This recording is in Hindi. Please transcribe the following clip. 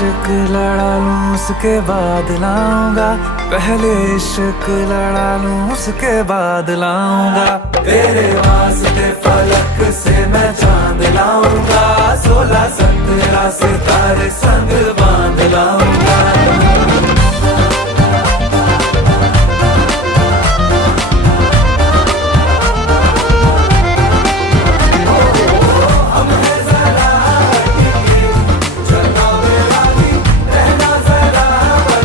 इश्क लड़ा लूं उसके बाद लाऊंगा, पहले इश्क लड़ा लूं उसके बाद लाऊंगा। तेरे वास्ते फलक से मैं चांद लाऊंगा, 16-17 सितारे संग बांध लाऊंगा।